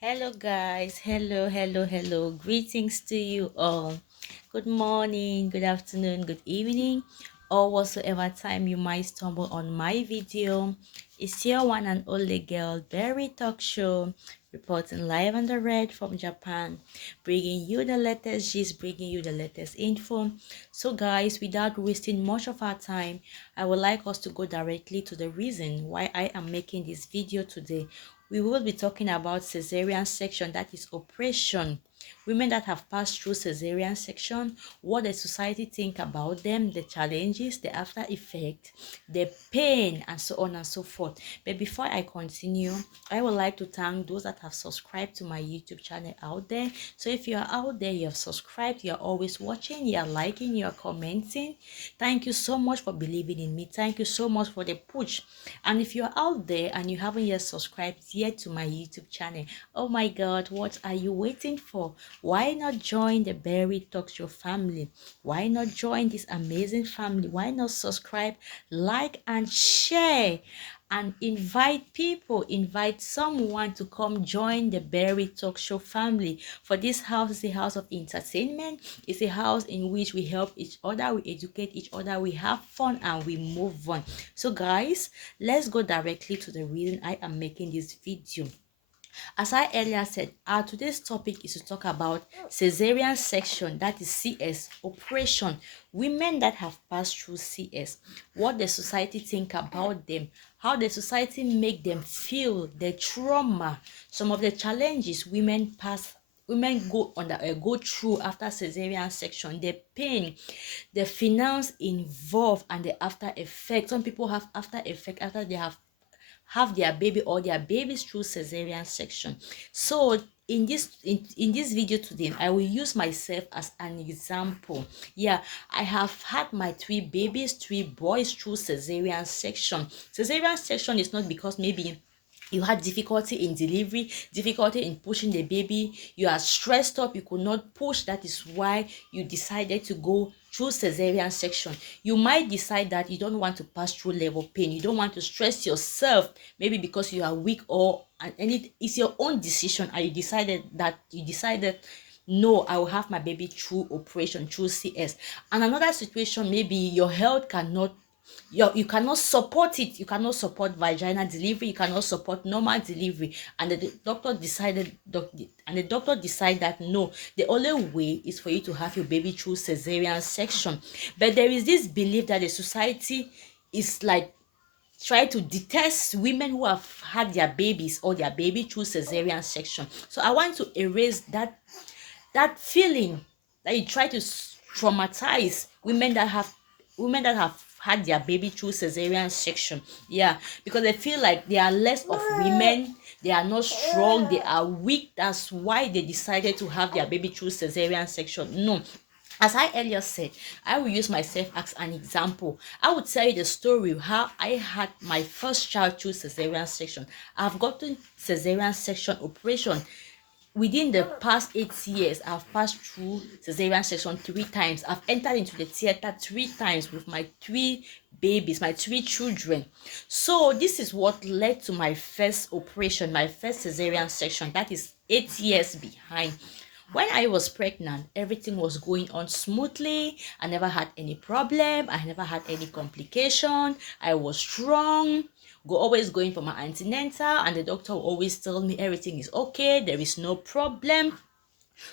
Hello, guys. Hello. Greetings to you all. Good morning, good afternoon, good evening, or whatsoever time you might stumble on my video. It's your one and only girl, Berry Talk Show, reporting live on the red from Japan, bringing you the latest gist, bringing you the latest info. So, guys, without wasting much of our time, I would like us to go directly to the reason why I am making this video today. We will be talking about cesarean section, that is operation. Women that have passed through cesarean section, what the society think about them, the challenges, the after effect, the pain, and so on and so forth. But before I continue, I would like to thank those that have subscribed to my YouTube channel out there. So if you are out there, you have subscribed, you are always watching, you are liking, you are commenting. Thank you so much for believing in me. Thank you so much for the push. And if you're out there and you haven't yet subscribed yet to my YouTube channel, oh my God, what are you waiting for? Why not join the Berry Talk Show family? Why not join this amazing family? Why not subscribe, like, and share? And invite people, invite someone to come join the Berry Talk Show family. For this house is a house of entertainment. It's a house in which we help each other, we educate each other, we have fun, and we move on. So guys, let's go directly to the reason I am making this video. As I earlier said, our today's topic is to talk about cesarean section, that is CS, operation. Women that have passed through CS, what the society think about them, how the society make them feel, the trauma, some of the challenges women go through after cesarean section, the pain, the finance involved, and the after effect. Some people have after effect after they have their baby or their babies through cesarean section. So in this video today, I will use myself as an example. Yeah, I have had my three babies, three boys, through cesarean section. Cesarean section is not because maybe you had difficulty in delivery, difficulty in pushing the baby, you are stressed up, you could not push, that is why you decided to go through cesarean section. You might decide that you don't want to pass through labor pain, you don't want to stress yourself, maybe because you are weak, or and it's your own decision, and you decided no, I will have my baby through operation, through CS. And another situation, maybe your health cannot, you cannot support it, you cannot support vaginal delivery, you cannot support normal delivery, and the doctor decided that no, the only way is for you to have your baby through cesarean section. But there is this belief that the society is like try to detest women who have had their babies or their baby through cesarean section. So I want to erase that feeling that you try to traumatize women that have had their baby through cesarean section. Yeah, because they feel like they are less of women, they are not strong, they are weak, that's why they decided to have their baby through cesarean section. No, as I earlier said, I will use myself as an example. I will tell you the story of how I had my first child through cesarean section. I've gotten cesarean section operation within the past 8 years. I've passed through cesarean section 3 times. I've entered into the theater 3 times with my three babies, my three children. So this is what led to my first operation, my first cesarean section. That is 8 years behind. When I was pregnant, everything was going on smoothly. I never had any problem, I never had any complication, I was strong, always going for my antenatal, and the doctor will always tell me everything is okay, there is no problem.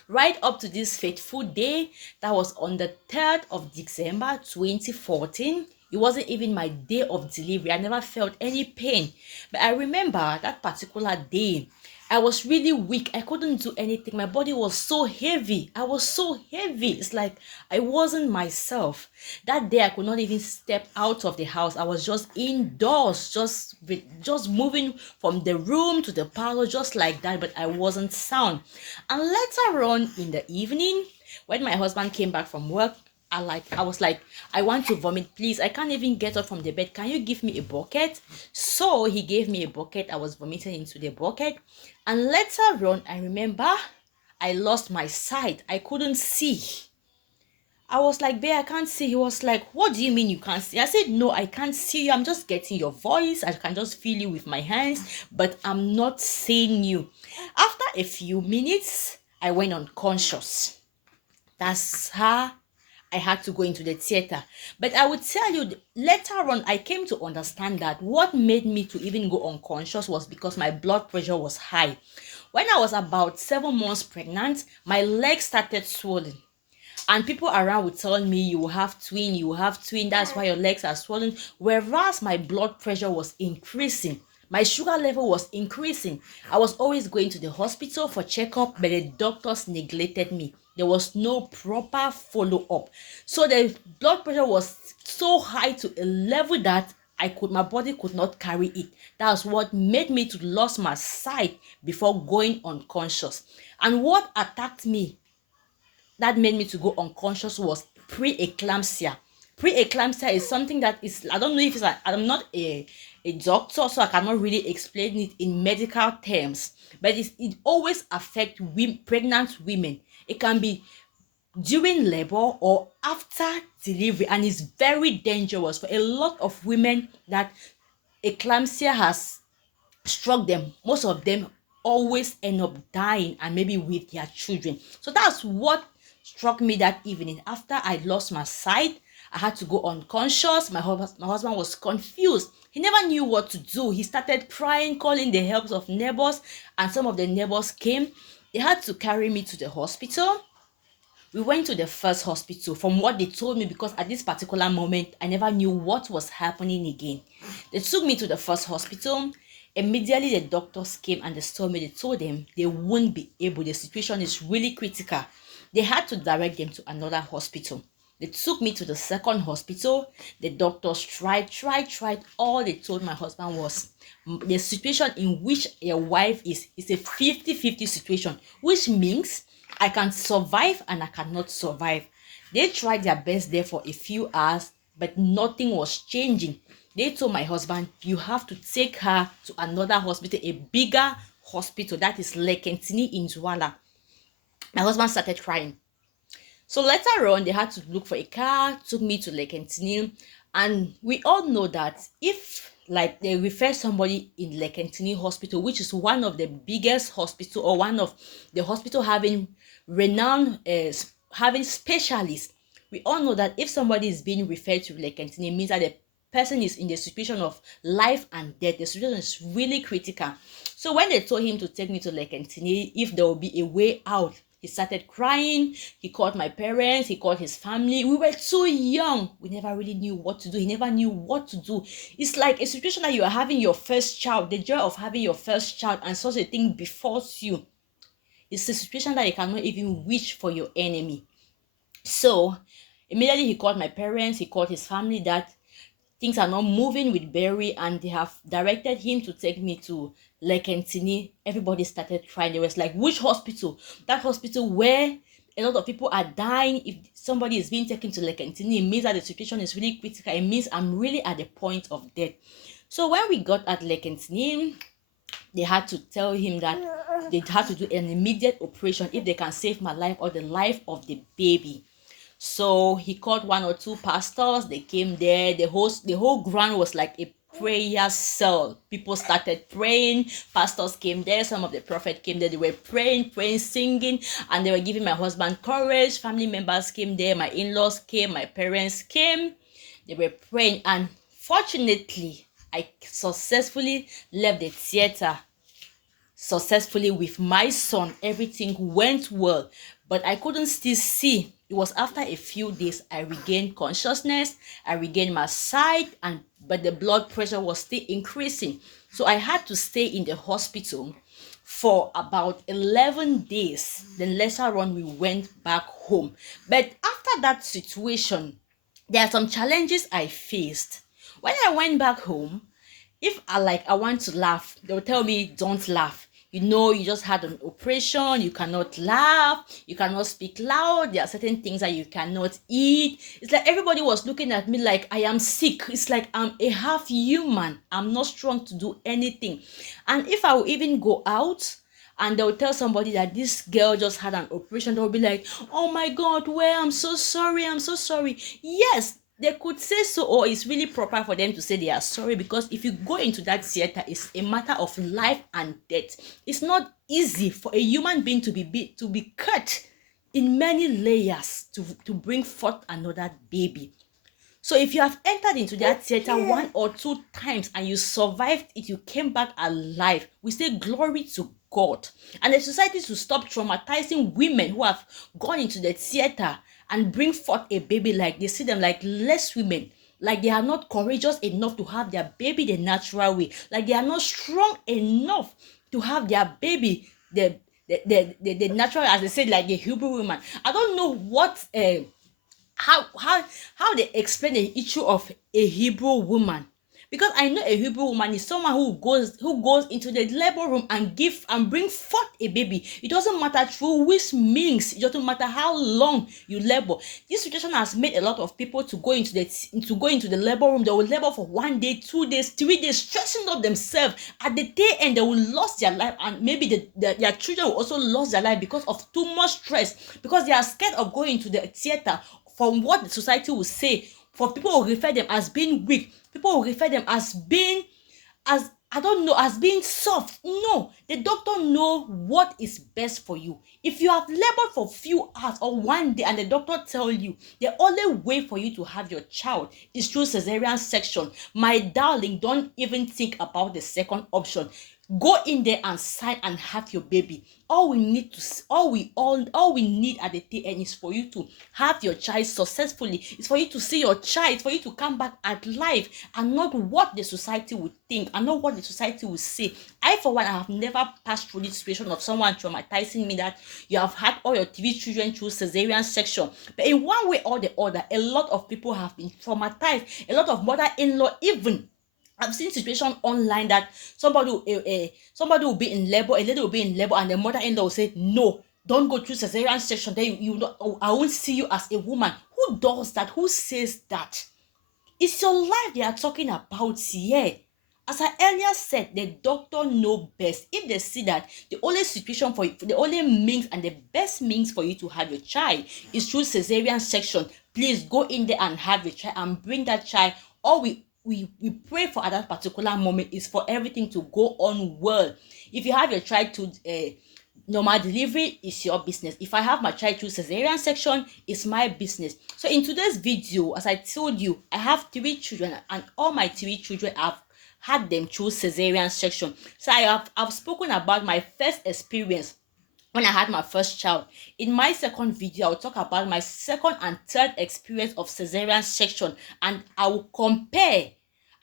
Right up to this fateful day, that was on the 3rd of December 2014. It wasn't even my day of delivery, I never felt any pain. But I remember that particular day, I was really weak, I couldn't do anything, my body was so heavy, I was so heavy, it's like I wasn't myself. That day I could not even step out of the house, I was just indoors, just moving from the room to the parlor, just like that, but I wasn't sound. And later on in the evening, when my husband came back from work, I was like, I want to vomit, please, I can't even get up from the bed, can you give me a bucket? So he gave me a bucket, I was vomiting into the bucket. And later on, I remember I lost my sight, I couldn't see. I was like, babe, I can't see. He was like, what do you mean you can't see? I said, no, I can't see you. I'm just getting your voice. I can just feel you with my hands, but I'm not seeing you. After a few minutes, I went unconscious. That's how I had to go into the theater. But I would tell you, later on, I came to understand that what made me to even go unconscious was because my blood pressure was high. When I was about 7 months pregnant, my legs started swelling. And people around would tell me, you will have twin, you will have twin, that's why your legs are swollen. Whereas my blood pressure was increasing, my sugar level was increasing. I was always going to the hospital for checkup, but the doctors neglected me. There was no proper follow-up. So the blood pressure was so high to a level that my body could not carry it. That's what made me to lose my sight before going unconscious. And what attacked me that made me to go unconscious was preeclampsia. Preeclampsia is something that is, I don't know if it's I'm not a doctor, so I cannot really explain it in medical terms, but it always affects pregnant women. It can be during labor or after delivery, and it's very dangerous for a lot of women that eclampsia has struck them. Most of them always end up dying, and maybe with their children. So that's what struck me that evening. After I lost my sight, I had to go unconscious. My husband was confused. He never knew what to do. He started crying, calling the help of neighbors, and some of the neighbors came. They had to carry me to the hospital. We went to the first hospital from what they told me, because at this particular moment I never knew what was happening again. They took me to the first hospital. Immediately the doctors came and they told them they won't be able, the situation is really critical. They had to direct them to another hospital. They took me to the second hospital. The doctors tried. All they told my husband was, the situation in which your wife is a 50-50 situation, which means I can survive and I cannot survive. They tried their best there for a few hours, but nothing was changing. They told my husband, you have to take her to another hospital, a bigger hospital, that is Lekentini in Douala. My husband started crying. So later on, they had to look for a car, took me to Lekentini, and we all know that if like they refer somebody in Lekentini Hospital, which is one of the biggest hospital, or one of the hospital having renowned, having specialists, we all know that if somebody is being referred to Lekentini, it means that the person is in the situation of life and death. The situation is really critical. So when they told him to take me to Lekentini, if there will be a way out, he started crying. He called my parents, he called his family. We were so young, we never really knew what to do. He never knew what to do. It's like a situation that you are having your first child, the joy of having your first child, and such a thing befalls you. It's a situation that you cannot even wish for your enemy. So immediately he called my parents, he called his family, that things are not moving with Barry, and they have directed him to take me to Lekentini. Everybody started crying. They was like, which hospital? That hospital where a lot of people are dying. If somebody is being taken to Lekentini, it means that the situation is really critical. It means I'm really at the point of death. So when we got at Lekentini, they had to tell him that they had to do an immediate operation if they can save my life or the life of the baby. So he called one or two pastors. They came there. The whole ground was like a prayer cell. People started praying. Pastors came there. Some of the prophet came there. They were praying, singing, and they were giving my husband courage. Family members came there. My in-laws came. My parents came. They were praying, and fortunately, I successfully left the theater successfully with my son. Everything went well, but I couldn't still see. It was after a few days I regained consciousness, I regained my sight, but the blood pressure was still increasing. So I had to stay in the hospital for about 11 days. Then later on we went back home. But after that situation, there are some challenges I faced. When I went back home, if I want to laugh, they'll tell me, don't laugh. You just had an operation, you cannot laugh, you cannot speak loud, there are certain things that you cannot eat. It's like everybody was looking at me like I am sick. It's like I'm a half human. I'm not strong to do anything. And if I will even go out and they'll tell somebody that this girl just had an operation, they'll be like, oh my God, well, I'm so sorry. Yes, they could say so, or it's really proper for them to say they are sorry, because if you go into that theater, it's a matter of life and death. It's not easy for a human being to be cut in many layers to bring forth another baby. So if you have entered into that theater 1 or 2 times and you survived it, you came back alive, we say glory to God. And the society to stop traumatizing women who have gone into the theater and bring forth a baby, like they see them like less women, like they are not courageous enough to have their baby the natural way, like they are not strong enough to have their baby the natural, as they say, like the Hebrew woman. I don't know what how how how they explain the issue of a Hebrew woman, because I know a Hebrew woman is someone who goes into the labor room and give and bring forth a baby. It doesn't matter through which means, it doesn't matter how long you labor. This situation has made a lot of people to go into the labor room. They will labor for 1 day, 2 days, 3 days, stressing up themselves. At the day end, they will lose their life, and maybe their children will also lose their life because of too much stress, because they are scared of going to the theater from what the society will say. For people will refer them as being weak, people will refer them as being, as I don't know, as being soft. No, the doctor know what is best for you. If you have labored for few hours or 1 day and the doctor tell you the only way for you to have your child is through cesarean section, my darling, don't even think about the second option. Go in there and sign and have your baby. All we need at the tail end is for you to have your child successfully. It's for you to see your child. It's for you to come back at life, and not what the society would think, and not what the society will say. I, for one, I have never passed through this situation of someone traumatizing me that you have had all your TV children through cesarean section. But in one way or the other, a lot of people have been traumatized. A lot of mother-in-law even. I've seen situation online that somebody will be in labor, a lady will be in labor, and the mother-in-law will say, "No, don't go through cesarean section. Then you not, oh, I won't see you as a woman." Who does that? Who says that? It's your life they are talking about here. As I earlier said, the doctor know best. If they see that the only situation for you, the only means and the best means for you to have your child is through cesarean section, please go in there and have your child and bring that child. All we pray for at that particular moment is for everything to go on well. If you have your child to normal delivery, is your business. If I have my child through cesarean section, it's my business. So in today's video, as I told you, I have 3 children, and all my 3 children have had them through cesarean section. So I've spoken about my first experience when I had my first child. In my second video, I'll talk about my second and third experience of cesarean section, and I will compare,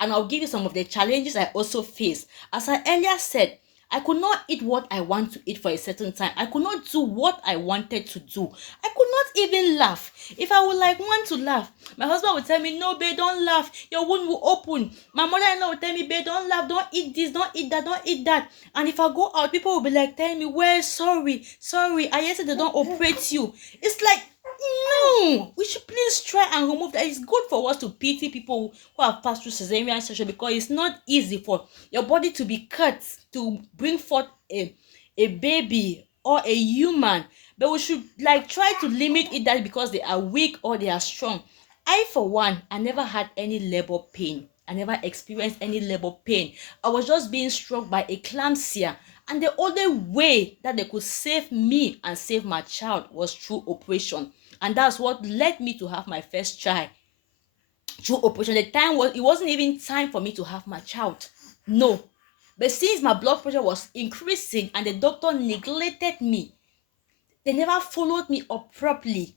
and I'll give you some of the challenges I also faced. As I earlier said, I could not eat what I want to eat for a certain time. I could not do what I wanted to do. I could not even laugh. If I would like want to laugh, my husband would tell me, "No, babe, don't laugh. Your wound will open." My mother-in-law would tell me, "Babe, don't laugh. Don't eat this. Don't eat that. Don't eat that." And if I go out, people will be like telling me, "Well, sorry. I heard they don't operate you." It's like, no, we should please try and remove that. It's good for us to pity people who have passed through cesarean section, because it's not easy for your body to be cut to bring forth a baby or a human. But we should like try to limit it, that because they are weak or they are strong. I, for one, I never had any labor pain. I never experienced any labor pain. I was just being struck by eclampsia, and the only way that they could save me and save my child was through operation. And that's what led me to have my first child through operation. The time was, it wasn't even time for me to have my child. No. But since my blood pressure was increasing and the doctor neglected me, they never followed me up properly.